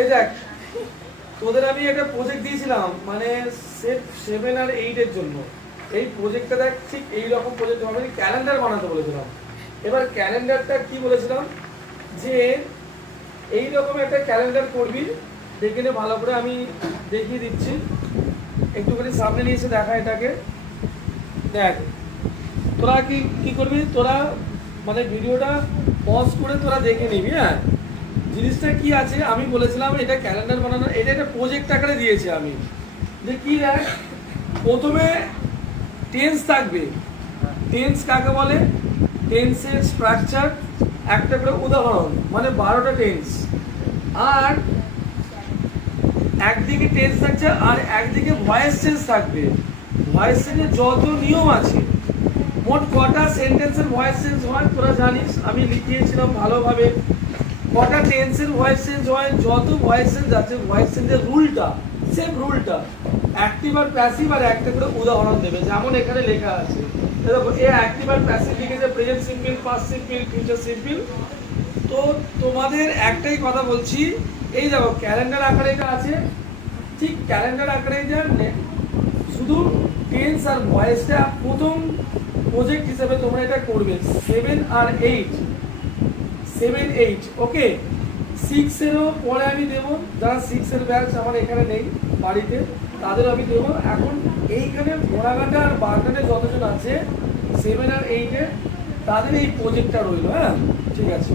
এই দেখ, তোদের আমি একটা প্রজেক্ট দিয়েছিলাম মানে সেট 7 আর 8 এর জন্য। এই প্রজেক্টটা দেখ ঠিক এইরকম প্রজেক্ট হবে, ক্যালেন্ডার বানাতে বলেছিলাম। এবার ক্যালেন্ডারটা কি বলেছিলাম যে এইরকম একটা ক্যালেন্ডার করবি, দেখে নে ভালো করে, আমি দেখিয়ে দিচ্ছি। একটুখানি সামনে নিয়ে এসে দেখা এটাকে। দেখ তোরা কি কি করবি, তোরা মানে ভিডিওটা পজ করে তোরা দেখে নিবি। হ্যাঁ, জিনিসটা কি আছে আমি বলেছিলাম, এটা ক্যালেন্ডার বানানো, এটা একটা প্রজেক্ট আকারে দিয়েছি আমি। যে কি দেখ, প্রথমে টেন্স থাকবে। টেন্স কাকে বলে, টেন্সের স্ট্রাকচার, একটা করে উদাহরণ, মানে 12টা টেন্স। আর একদিকে টেন্স থাকছে আর একদিকে ভয়েস চেঞ্জ থাকবে। ভয়েস চেঞ্জের যত নিয়ম আছে, মোট কটা সেন্টেন্সের ভয়েস চেঞ্জ হয় তোরা জানিস, আমি লিখিয়েছিলাম ভালোভাবে। কটা টেন্সের ভয়েস চেঞ্জ হয়, যত ভয়েস চেঞ্জ আছে, ভয়েস চেঞ্জের রুলটা সেম রুলটা, অ্যাক্টিভ আর প্যাসিভ, আর একটা করে উদাহরণ দেবে। যেমন এখানে লেখা আছে, দেখো এ অ্যাক্টিভ আর প্যাসিভ লিখেছে, present simple, past simple, future simple. তো তোমাদের একটাই কথা বলছি, এই দেখো ক্যালেন্ডার আকারে এটা আছে, ঠিক ক্যালেন্ডার আকারে জানলে শুধু টেন্স আর ভয়েসটা প্রথম প্রজেক্ট হিসেবে তোমরা এটা করবে। 7 আর 8, 7, 8, ওকে। 6-এরও পরে আমি দেবো, যারা 6-এর ব্যাচ আমার এখানে নেই বাড়িতে, তাদের আমি দেবো। এখন এইখানে ঘোড়াঘাটা আর বারঘাটে যতজন আছে 7 আর 8-এ, তাদের এই প্রজেক্টটা রইল। হ্যাঁ, ঠিক আছে।